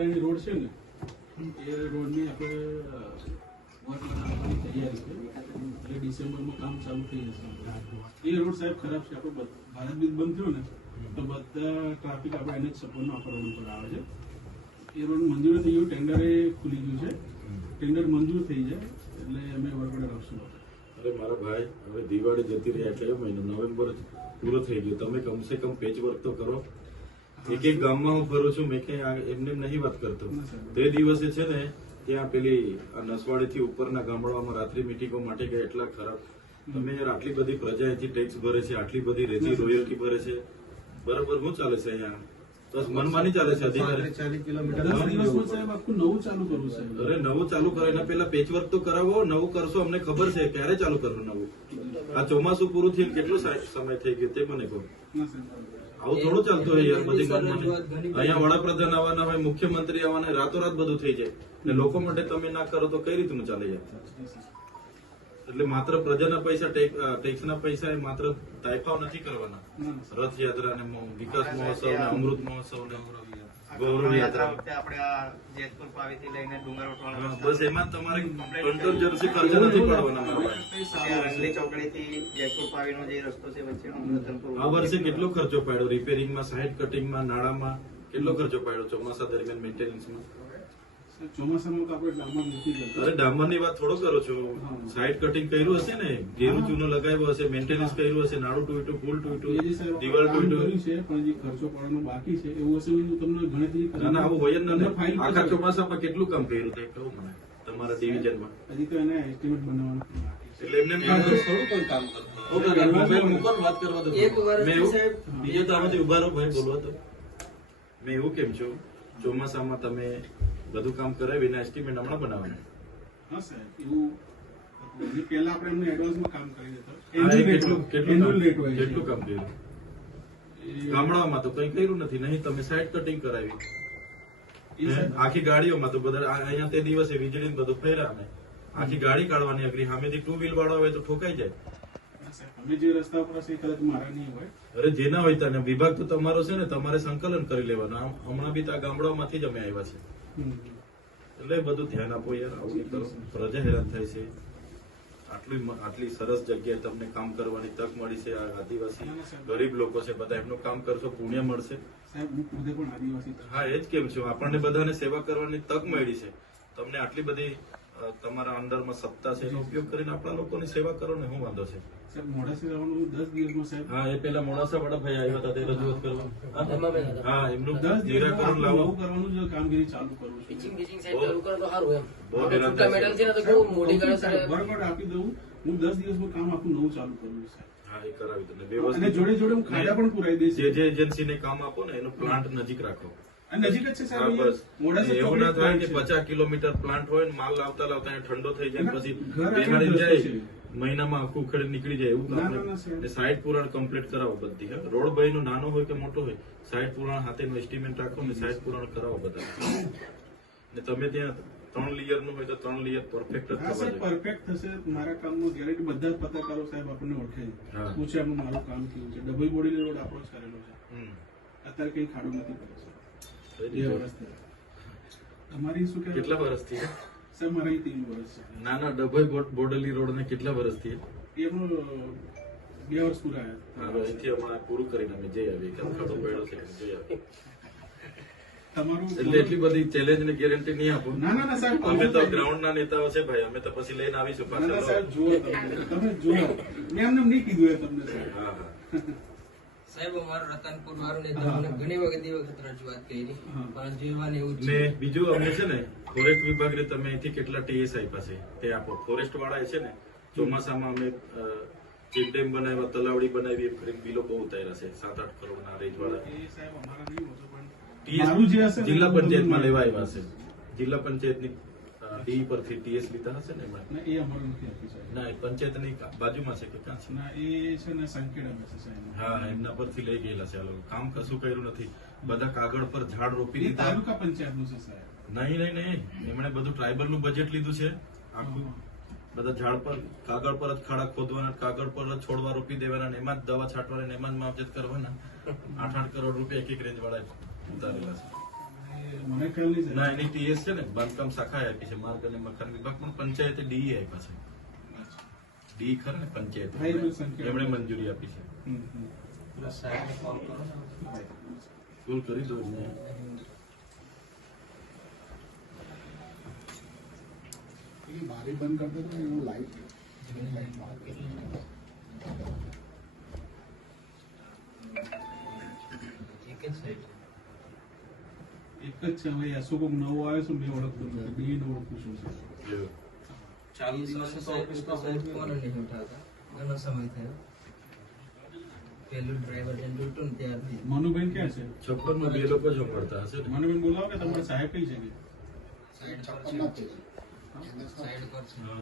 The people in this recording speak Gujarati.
બત્રાણી રોડ છે ને, એ રોડની આપણે વર્ક બનાવવાની તૈયારી છે. એટલે ડિસેમ્બરમાં કામ ચાલુ થઈ જશે એ રોડ સાહેબ ખરાબ છે, આપણે ભારત બીજ બંધ થયો ને, તો બધા ટ્રાફિક આપણે એને જ સપોર્ટનો આપણા રોડ ઉપર આવે છે. એ રોડ મંજૂર થઈ ગયું, ટેન્ડરે ખુલી ગયું છે. ટેન્ડર મંજૂર થઈ જાય, એટલે અમે વર્ક ઓર્ડર આપશું અરે મારા ભાઈ, હવે દિવાળી જતી રહ્યા એટલે મહિનો નવેમ્બર પૂરો થઈ ગયો. તમે કમસે કમ પેચ વર્ક તો કરો. એક એક ગામમાં હું ફરું છું મેં કઈ એમને એમ નહીં વાત કરતો. તે દિવસે છે ને ત્યાં પેલી આ નસવાડી થી ઉપરના ગામડાઓમાં રાત્રિ મિટિંગો માટે ગયા એટલા ખરાબ. તમે યાર આટલી બધી પ્રજા અહીંથી ટેક્સ ભરે છે આટલી બધી રેજી રોયલ્ટી ભરે છે. બરાબર શું ચાલે છે અહીંયા? બસ મનમાની ચાલે છે અધિકારી. અરે નવું ચાલુ કરો એના પેલા પેચવર્ક તો કરાવો નવું કરશો અમને ખબર છે ક્યારે ચાલુ કરવું નવું? આ ચોમાસું પૂરું થઈને કેટલો સમય થઈ ગયો તે મને કહો. આવું થોડું ચાલતું હોય યાર બધી મનમાની અહીંયા વડાપ્રધાન આવવાના હોય મુખ્યમંત્રી આવવાના રાતોરાત બધું થઈ જાય. ને લોકો માટે તમે ના કરો તો કઈ રીતનું ચાલે યાર? એટલે માત્ર પ્રજાના પૈસા ટેક્સના પૈસા એ માત્ર તાઇફાઓ નથી કરવાના. રથયાત્રા ને. વિકાસ મહોત્સવ ને અમૃત મહોત્સવ ને ગૌરવ યાત્રા યાત્રા. આપણે આ જેતપુર પાવીથી લઈને ડુંગર બસ એમાં તમારે કંટ્રોલ ખર્ચા નથી પડવાના રંગલી ચોકડીથી જયપુર પાવીનો જે રસ્તો છે વચ્ચેનો આ વર્ષે કેટલો ખર્ચો પાડ્યો? રિપેરિંગમાં સાઈડ કટિંગમાં નાણામાં કેટલો ખર્ચો પાડ્યો ચોમાસા દરમિયાન મેન્ટેનન્સમાં ચોમાસામાં આપણે ડામર નથી જતા અરે ડામરની વાત થોડો કરો છો. સાઈડ કટિંગ કર્યું હશે ને? ઘેરું ચૂનો લગાવ્યો હશે મેન્ટેનન્સ કર્યું હશે નાડું ટૂટ્યું પુલ એ જે ટૂટ્યું સાહેબ દિવાલ કામ છે પણ જે ખર્ચો પડવાનો બાકી છે એવું હશે હું તમને ગણતરી ના ના આવું હોય જ નથી આખા ચોમાસામાં કેટલું કામ કર્યું તે કહું મને તમારા ડિવિઝનમાં હજી તો એને એસ્ટિમેટ બનાવવાનું એટલે એમને થોડું કોઈ કામ કરતું મોબાઈલ મૂકો વાત કરવા દો. એક વર્ષથી મેં એવું- સાહેબ, બીજો તો આમાંથી ઊભા રહો ભાઈ બોલવા તો. મેં એવું કેમ છો ચોમાસામાં તમે બધું કામ કરાવીને એસ્ટિમેટ હમણાં બનાવવાનું. હા સાહેબ એવું હજી પહેલા આપણે એમને એડવાન્સમાં કામ કરી દેતા. કેટલું કેટલું Annual હોય કેટલું કામ કર્યું? ગામડાઓમાં તો કઈ કર્યું નથી નહીં તમે સાઈડ કટિંગ કરાવી. એ હે? સાહેબ, આખી ગાડીઓમાં તો બધા અહીંયા તે દિવસે વીજળી બધું ફેરા અમે. આખી ગાડી કાઢવાની અઘરી. સામેથી ટુ વ્હીલ વાળો હોય તો ઠોકાઈ જાય. અમે જે રસ્તા પર હશે કદાચ મારા નહીં હોય. અરે જેના હોય તને. વિભાગ તો તમારો છે ને તમારે સંકલન કરી લેવાનું. હમણાં બી આ ગામડાઓમાંથી જ અમે આવ્યા છે. હમ. એટલે બધું ધ્યાન આપો યાર આવું પ્રજા હેરાન થાય છે. આટલી આટલી સરસ જગ્યાએ તમને કામ કરવાની તક મળી છે આ આદિવાસી ગરીબ લોકો છે બધા એમનું કામ કરશો પુણ્ય મળશે. હું એ જ કેમ છું? આપણને બધાને સેવા કરવાની તક મળી છે. તમને આટલી બધી તમારા અંડરમાં સત્તા છે એનો ઉપયોગ કરીને આપણા લોકોની સેવા કરો ને શું વાંધો છે. હા એ પેલા મોડાસા વડાભાઈ આવ્યા હતા તે રજૂઆત કરવા. હા એમનું દસ નિરાકરણ લાવો નવું કરવાનું જો કામગીરી ચાલુ કરવું છું. પિચિંગ પિચિંગ સાઈડ ચાલુ કરો તો સારું એમ. બહુ આપણે હેરાન છૂટા થાય મેટલ છે. છે ને તો કેવું મોટી કરે છે બરાબર આપી દઉં. હું દસ દિવસમાં કામ આખું નવું ચાલુ કરું છું સાહેબ. હા એ કરાવી દો. ને અને જોડે જોડે હું ખાડા પણ પુરાઈ દઈશ. જે જે એજન્સીને કામ આપો ને એનો પ્લાન્ટ નજીક રાખો. નજીક જ છે સાહેબ મોડાસા એવું ના થાય કે પચાસ કિલોમીટર પ્લાન્ટ હોય ને માલ લાવતા લાવતા ઠંડો થઈ જાય પછી બેહાડી જાય મહિનામાં આખું ઉખેડી નીકળી જાય એવું ના, ના, ના. આપણે સાઈડ પુરાણ કમ્પ્લીટ કરાવો બધી રોડ ભાઈ નું નાનો હોય કે મોટો હોય સાઈડ પુરાણ હાથેનું એસ્ટિમેટ રાખો ને સાઈડ પુરાણ કરાવો બધા. ને તમે ત્યાં ત્રણ લેયરનું હોય તો ત્રણ લેયર પરફેક્ટ જ જોઈએ. પરફેક્ટ થશે. મારા કામમાં ગેરંટી બધા પત્રકારો સાહેબ આપણને ઓળખે પૂછે આમાં મારું કામ કેવું છે? ડબલ બોડી રોડ આપણો જ કરેલો છે. અત્યારે કઈ ખાડું નથી. કઈ બે? તમારી શું કે કેટલા વર્ષથી સાહેબ મારા ત્રણ વર્ષ છે. ના ના ડભોઈ બોડ- રોડ ને કેટલા વર્ષથી એમનું બે વર્ષ પૂરા હાલો અહીંથી હમણાં પૂરું કરીને અમે જઈ આવીએ. કે પડ્યો છે? જઈ આવીએ. તમારું એટલે એટલી બધી ચેલેન્જ ને ગેરંટી નહીં આપો. ના ના ના સાહેબ અમે તો ગ્રાઉન્ડ ના નેતાઓ છે ભાઈ. અમે તો પછી લઈને આવીશું પાછા. સાહેબ જુઓ તમે. તમે જુઓ. મેં એમને નહીં કીધું એ તમને હા હા. સાહેબ અમારું રતનપુર ને તમને ઘણી વખત એ વખત રજૂઆત કરી. પણ જીવવાને એવું ને બીજું અમને છે ને ફોરેસ્ટ વિભાગને તમે અહીંથી કેટલા ટીએસ આપ્યા છે? તે આપો. ફોરેસ્ટ વાળા છે ને ચોમાસામાં અમે ચેક ડેમ બનાવ્યા તલાવડી બનાવી એમ કરીને બિલો બહુ ઉતાર્યા છે સાત આઠ કરોડ ના રેજ વાળા ને જિલ્લા પંચાયતમાં લેવા આવ્યા છે. જિલ્લા પંચાયતની ડી પરથી ટીએસ લીધા હશે ને એમાં? એ અમારું નથી આપી સાહેબ. ના એ પંચાયતની બાજુમાં છે કે ક્યાં? છે ના એ છે ને સંકેડા છે સાહેબ. હા એમના પરથી લઈ ગયેલા છે આ લોકો. કામ કશું કર્યું નથી. બધા કાગળ પર ઝાડ રોપી દીધા. તાલુકા પંચાયતનું છે સાહેબ. નહીં નહીં નહીં. એમણે બધું ટ્રાઇબલનું બજેટ લીધું છે. આખું બધા ઝાડ પર કાગળ પર જ ખાડા ખોદવાના કાગળ પર જ છોડવા રોપી દેવાના એમાં જ દવા છાંટવાના એમાં જ માવજત કરવાના. આઠ આઠ કરોડ રૂપિયા એક એક રેન્જ વાળા ઉતારેલા છે. મને ખ્યાલ નહીં ના એની ટીએસ છે ને બાંધકામ શાખાએ આપી છે માર્ગ અને મકાન વિભાગ પણ પંચાયતે ડી આપ્યા છે. ડી ખરે ને પંચાયત. એમણે મંજૂરી આપી છે. કોલ કરી દો ને એ બંધ કરતો એવું લાઈટ. લાઈટ તો સાહેબ ફોન જ નહીં ઉઠાવતા ઘણો સમય થયો પેલું ડ્રાઈવર જેમ જોઈતું ને ત્યારથી મનુબેન ક્યાં છે છપ્પનમાં બે લોકો જ પડતા હશે ને મનુબેન બોલાવો કે તમારે સાહેબ કઈ છે કે સાઈડ પર છપ્પન છે ના પેજ. સાઈડ પર છે